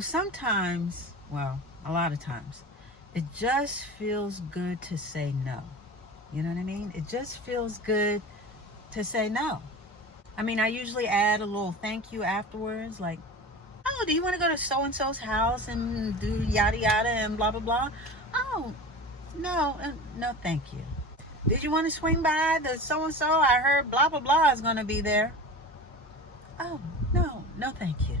Sometimes, well, a lot of times, it just feels good to say no. You know what I mean? It just feels good to say no. I mean, I usually add a little thank you afterwards, like, oh, do you want to go to so and so's house and do yada yada and blah blah blah? Oh, no, no, thank you. Did you want to swing by the so and so? I heard blah blah blah is going to be there. Oh, no, no, thank you.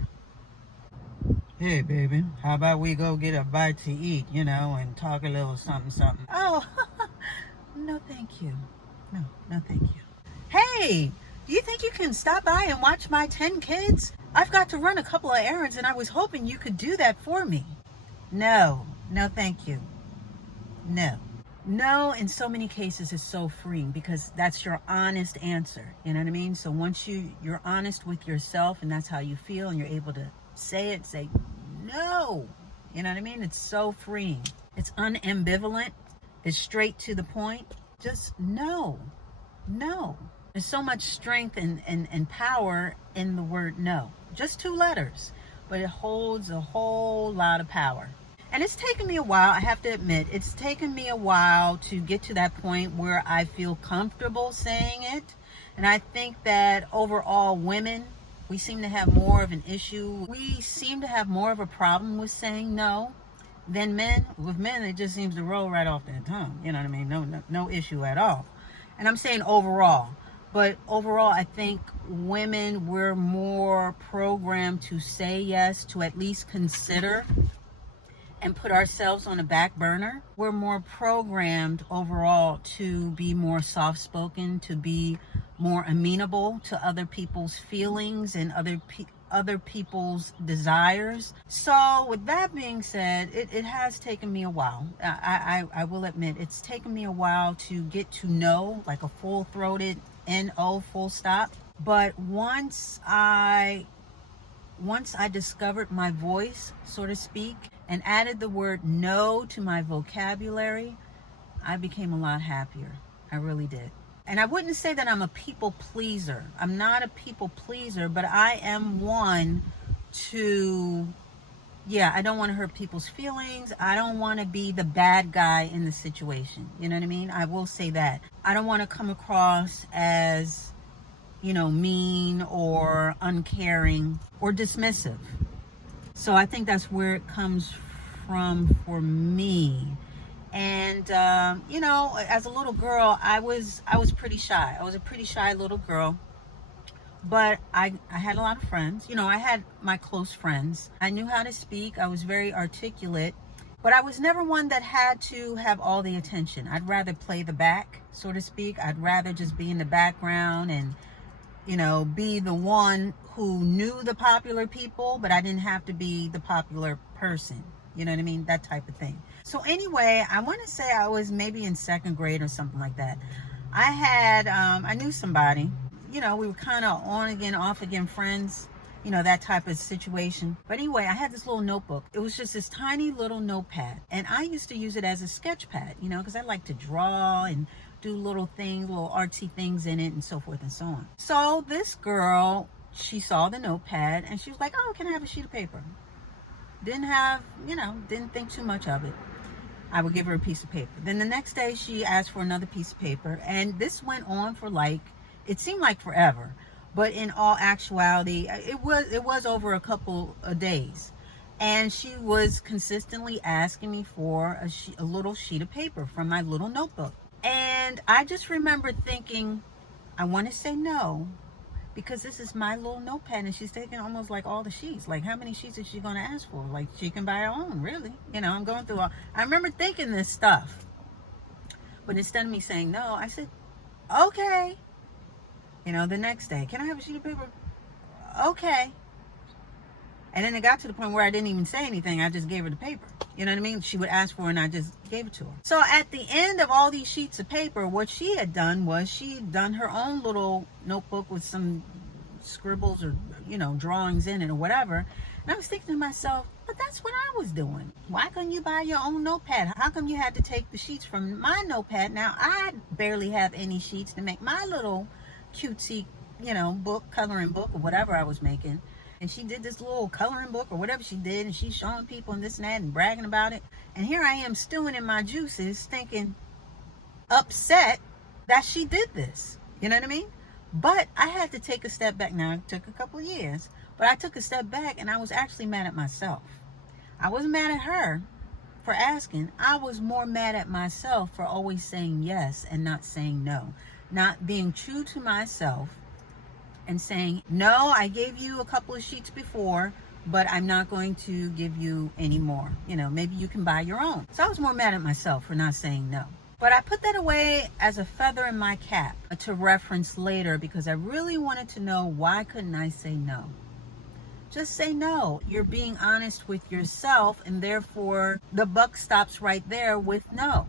Hey, baby, how about we go get a bite to eat, and talk a little something, something? Oh, no, thank you. No, no, thank you. Hey, do you think you can stop by and watch my 10 kids? I've got to run a couple of errands and I was hoping you could do that for me. No, no, thank you. No. No, in so many cases, is so freeing because that's your honest answer. You know what I mean? So once you're honest with yourself and that's how you feel and you're able to say no. You know what I mean? It's so freeing. It's unambivalent. It's straight to the point. Just no. No. There's so much strength and power in the word no. Just 2 letters, but it holds a whole lot of power. And it's taken me a while, I have to admit, it's taken me a while to get to that point where I feel comfortable saying it. And I think that overall women, we seem to have more of an issue. We seem to have more of a problem with saying no than men. With men, it just seems to roll right off their tongue. You know what I mean? No issue at all. And I'm saying overall. But overall, I think women, we're more programmed to say yes, to at least consider and put ourselves on a back burner. We're more programmed overall to be more soft-spoken, to be more amenable to other people's feelings and other people's desires. So with that being said, it has taken me a while. I will admit, it's taken me a while to get to know, like a full-throated N-O, full stop. But once I discovered my voice, so to speak, and added the word no to my vocabulary, I became a lot happier. I really did. And I wouldn't say that I'm a people pleaser. I'm not a people pleaser, but I am one to, I don't want to hurt people's feelings. I don't want to be the bad guy in the situation. You know what I mean? I will say that. I don't want to come across as, mean or uncaring or dismissive. So I think that's where it comes from for me. And, as a little girl, I was pretty shy. I was a pretty shy little girl. But I had a lot of friends. I had my close friends. I knew how to speak. I was very articulate. But I was never one that had to have all the attention. I'd rather play the back, so to speak. I'd rather just be in the background and be the one who knew the popular people, but I didn't have to be the popular person. You know what I mean? That type of thing. So anyway, I want to say I was maybe in 2nd grade or something like that. I knew somebody, we were kind of on again, off again friends, that type of situation. But anyway, I had this little notebook. It was just this tiny little notepad. And I used to use it as a sketch pad, because I like to draw and do little things, little artsy things in it and so forth and so on. So this girl, she saw the notepad and she was like, oh, can I have a sheet of paper? Didn't think too much of it. I would give her a piece of paper. Then the next day she asked for another piece of paper. And this went on for it seemed like forever. But in all actuality, it was over a couple of days. And she was consistently asking me for a little sheet of paper from my little notebook. And I just remember thinking, I want to say no, because this is my little notepad and she's taking almost like all the sheets. Like, how many sheets is she going to ask for? Like, she can buy her own, really. I'm going through I remember thinking this stuff. But instead of me saying no, I said, okay. The next day, can I have a sheet of paper? Okay. And then it got to the point where I didn't even say anything. I just gave her the paper. You know what I mean? She would ask for it and I just gave it to her. So at the end of all these sheets of paper, what she had done was she'd done her own little notebook with some scribbles or, drawings in it or whatever. And I was thinking to myself, but that's what I was doing. Why couldn't you buy your own notepad? How come you had to take the sheets from my notepad? Now, I barely have any sheets to make my little cutesy, book, coloring book or whatever I was making. And she did this little coloring book or whatever she did, and she's showing people and this and that and bragging about it. And here I am stewing in my juices thinking, upset that she did this. You know what I mean? But I had to take a step back. Now, it took a couple of years, but I took a step back and I was actually mad at myself. I wasn't mad at her for asking. I was more mad at myself for always saying yes and not saying no. Not being true to myself and saying, no, I gave you a couple of sheets before, but I'm not going to give you any more. You know, maybe you can buy your own. So I was more mad at myself for not saying no. But I put that away as a feather in my cap to reference later because I really wanted to know, why couldn't I say no? Just say no. You're being honest with yourself, and therefore the buck stops right there with no.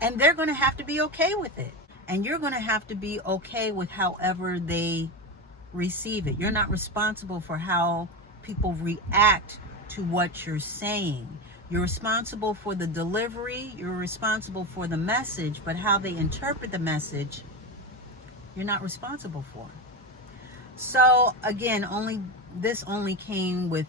And they're going to have to be okay with it. And you're going to have to be okay with however they receive it. You're not responsible for how people react to what you're saying. You're responsible for the delivery. You're responsible for the message, but how they interpret the message, you're not responsible for. So again, this only came with,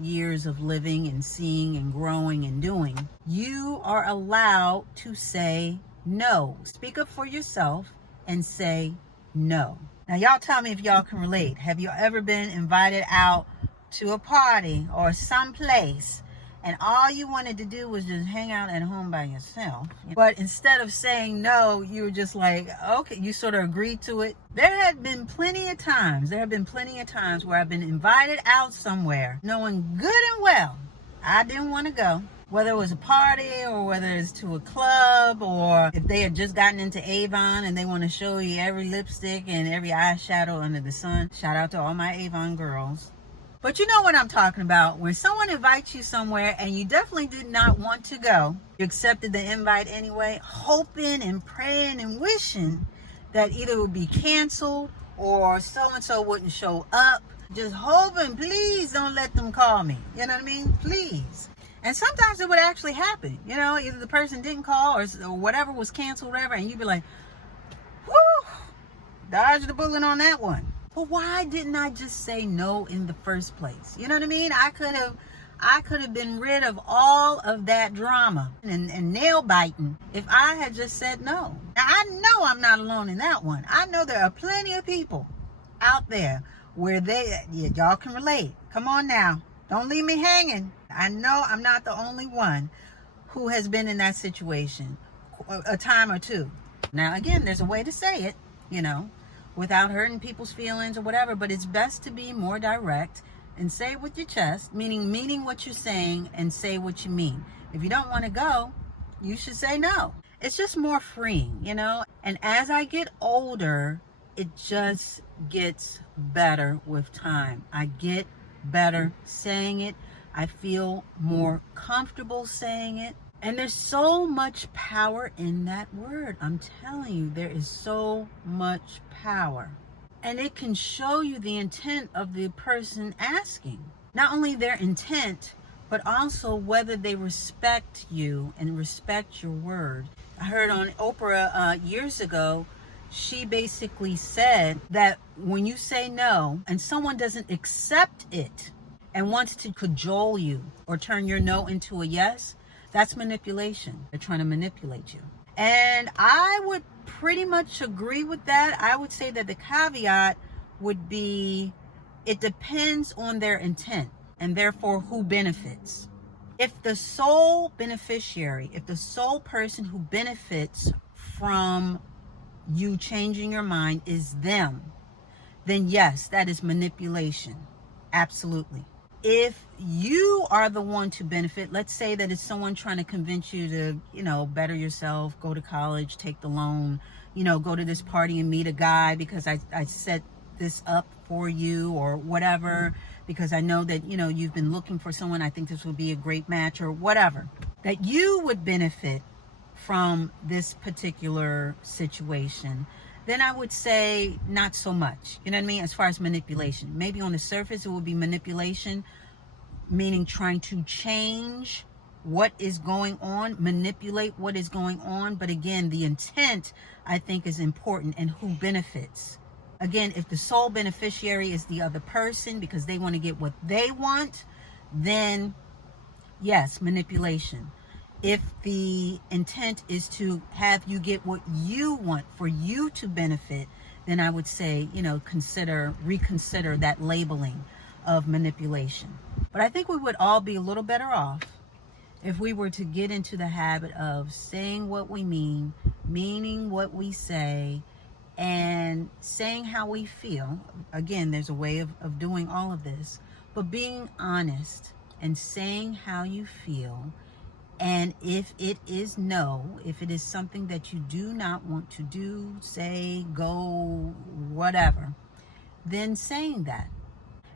years of living and seeing and growing and doing. You are allowed to say no. Speak up for yourself and say no. Now, y'all tell me if y'all can relate. Have you ever been invited out to a party or someplace and all you wanted to do was just hang out at home by yourself? But instead of saying no, you were just like, okay, you sort of agreed to it. There have been plenty of times where I've been invited out somewhere, knowing good and well I didn't want to go. Whether it was a party or whether it's to a club, or if they had just gotten into Avon and they want to show you every lipstick and every eyeshadow under the sun. Shout out to all my Avon girls. But you know what I'm talking about. When someone invites you somewhere and you definitely did not want to go, you accepted the invite anyway, hoping and praying and wishing that either it would be canceled or so-and-so wouldn't show up. Just hoping, please don't let them call me. You know what I mean? Please. And sometimes it would actually happen. Either the person didn't call or whatever was canceled, whatever, and you'd be like, whew, dodge the bullet on that one. But why didn't I just say no in the first place? You know what I mean? I could have been rid of all of that drama and nail biting if I had just said no. Now, I know I'm not alone in that one. I know there are plenty of people out there where y'all can relate. Come on now. Don't leave me hanging. I know I'm not the only one who has been in that situation a time or two. Now, again, there's a way to say it, without hurting people's feelings or whatever, but it's best to be more direct and say it with your chest, meaning what you're saying, and say what you mean. If you don't want to go, you should say no. It's just more freeing, And as I get older, it just gets better with time. I get better saying it. I feel more comfortable saying it. And there's so much power in that word. I'm telling you, there is so much power. And it can show you the intent of the person asking. Not only their intent, but also whether they respect you and respect your word. I heard on Oprah years ago, she basically said that when you say no and someone doesn't accept it and wants to cajole you or turn your no into a yes, that's manipulation. They're trying to manipulate you. And I would pretty much agree with that. I would say that the caveat would be, it depends on their intent and therefore who benefits. If the sole beneficiary, if the sole person who benefits from you changing your mind is them, then yes, that is manipulation. Absolutely. If you are the one to benefit, let's say that it's someone trying to convince you to, better yourself, go to college, take the loan, go to this party and meet a guy because I set this up for you or whatever, because I know that, you've been looking for someone, I think this would be a great match or whatever, that you would benefit from this particular situation, then I would say not so much. You know what I mean? As far as manipulation, maybe on the surface it would be manipulation, meaning trying to change what is going on, manipulate what is going on. But again, the intent, I think, is important, and who benefits. Again, if the sole beneficiary is the other person because they want to get what they want, then yes, manipulation. If the intent is to have you get what you want for you to benefit, then I would say, reconsider that labeling of manipulation. But I think we would all be a little better off if we were to get into the habit of saying what we mean, meaning what we say, and saying how we feel. Again, there's a way of doing all of this, but being honest and saying how you feel. And if it is no, if it is something that you do not want to do, say, go, whatever, then saying that.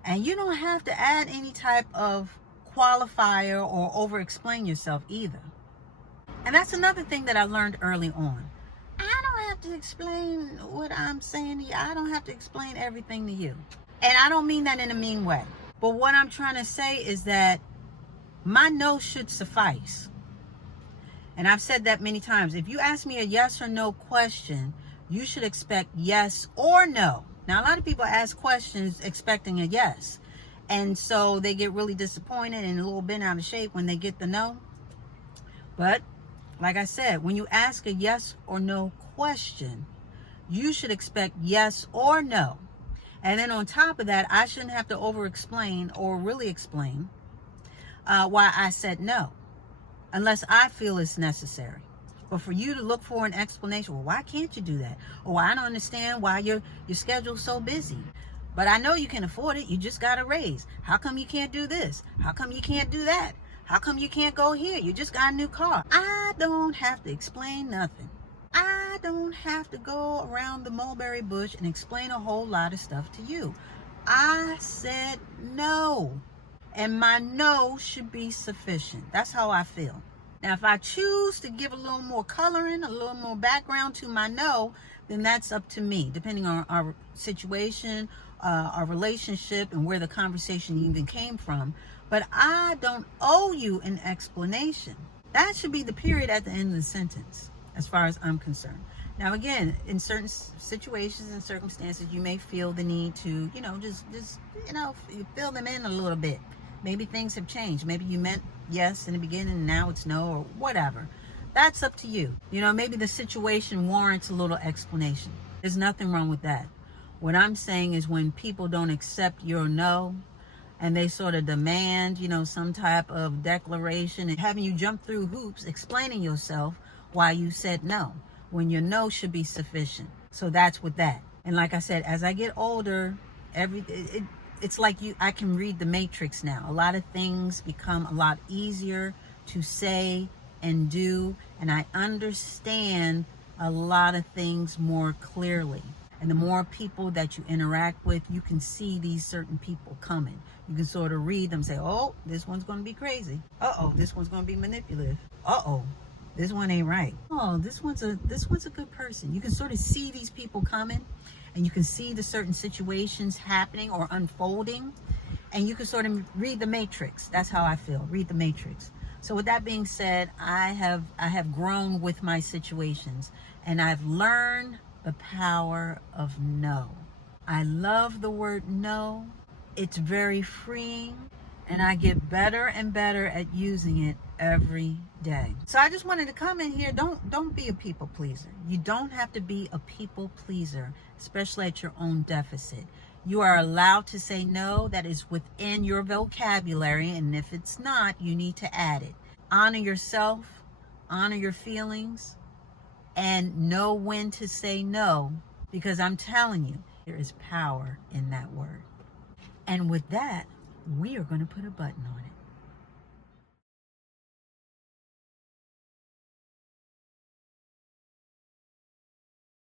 And you don't have to add any type of qualifier or over explain yourself either. And that's another thing that I learned early on. I don't have to explain what I'm saying to you. I don't have to explain everything to you. And I don't mean that in a mean way. But what I'm trying to say is that my no should suffice. And I've said that many times. If you ask me a yes or no question, you should expect yes or no. Now, a lot of people ask questions expecting a yes. And so they get really disappointed and a little bent out of shape when they get the no. But like I said, when you ask a yes or no question, you should expect yes or no. And then on top of that, I shouldn't have to over explain or really explain why I said no, unless I feel it's necessary. But for you to look for an explanation, well, why can't you do that? Or I don't understand why your schedule's so busy. But I know you can afford it. You just got a raise. How come you can't do this? How come you can't do that? How come you can't go here? You just got a new car. I don't have to explain nothing. I don't have to go around the mulberry bush and explain a whole lot of stuff to you. I said no. And my no should be sufficient. That's how I feel. Now, if I choose to give a little more coloring, a little more background to my no, then that's up to me, depending on our situation, our relationship, and where the conversation even came from. But I don't owe you an explanation. That should be the period at the end of the sentence, as far as I'm concerned. Now, again, in certain situations and circumstances, you may feel the need to, just fill them in a little bit. Maybe things have changed. Maybe you meant yes in the beginning and now it's no, or whatever. That's up to you. Maybe the situation warrants a little explanation. There's nothing wrong with that. What I'm saying is when people don't accept your no and they sort of demand, some type of declaration and having you jump through hoops explaining yourself why you said no, when your no should be sufficient. So that's with that. And like I said, as I get older, it's like I can read the matrix now. A lot of things become a lot easier to say and do, and I understand a lot of things more clearly. And the more people that you interact with, you can see these certain people coming. You can sort of read them, say, oh, this one's going to be crazy. Uh-oh, this one's going to be manipulative. Uh-oh, this one ain't right. Oh, this one's a good person. You can sort of see these people coming, and you can see the certain situations happening or unfolding, and you can sort of read the matrix. That's how I feel. Read the matrix. So with that being said, I have grown with my situations, and I've learned the power of no. I love the word no. It's very freeing, and I get better and better at using it every day. So I just wanted to come in here. Don't be a people pleaser. You don't have to be a people pleaser, especially at your own deficit. You are allowed to say no. That is within your vocabulary, and if it's not, you need to add it. Honor yourself, honor your feelings, and know when to say no, because I'm telling you, there is power in that word. And with that, we are going to put a button on it.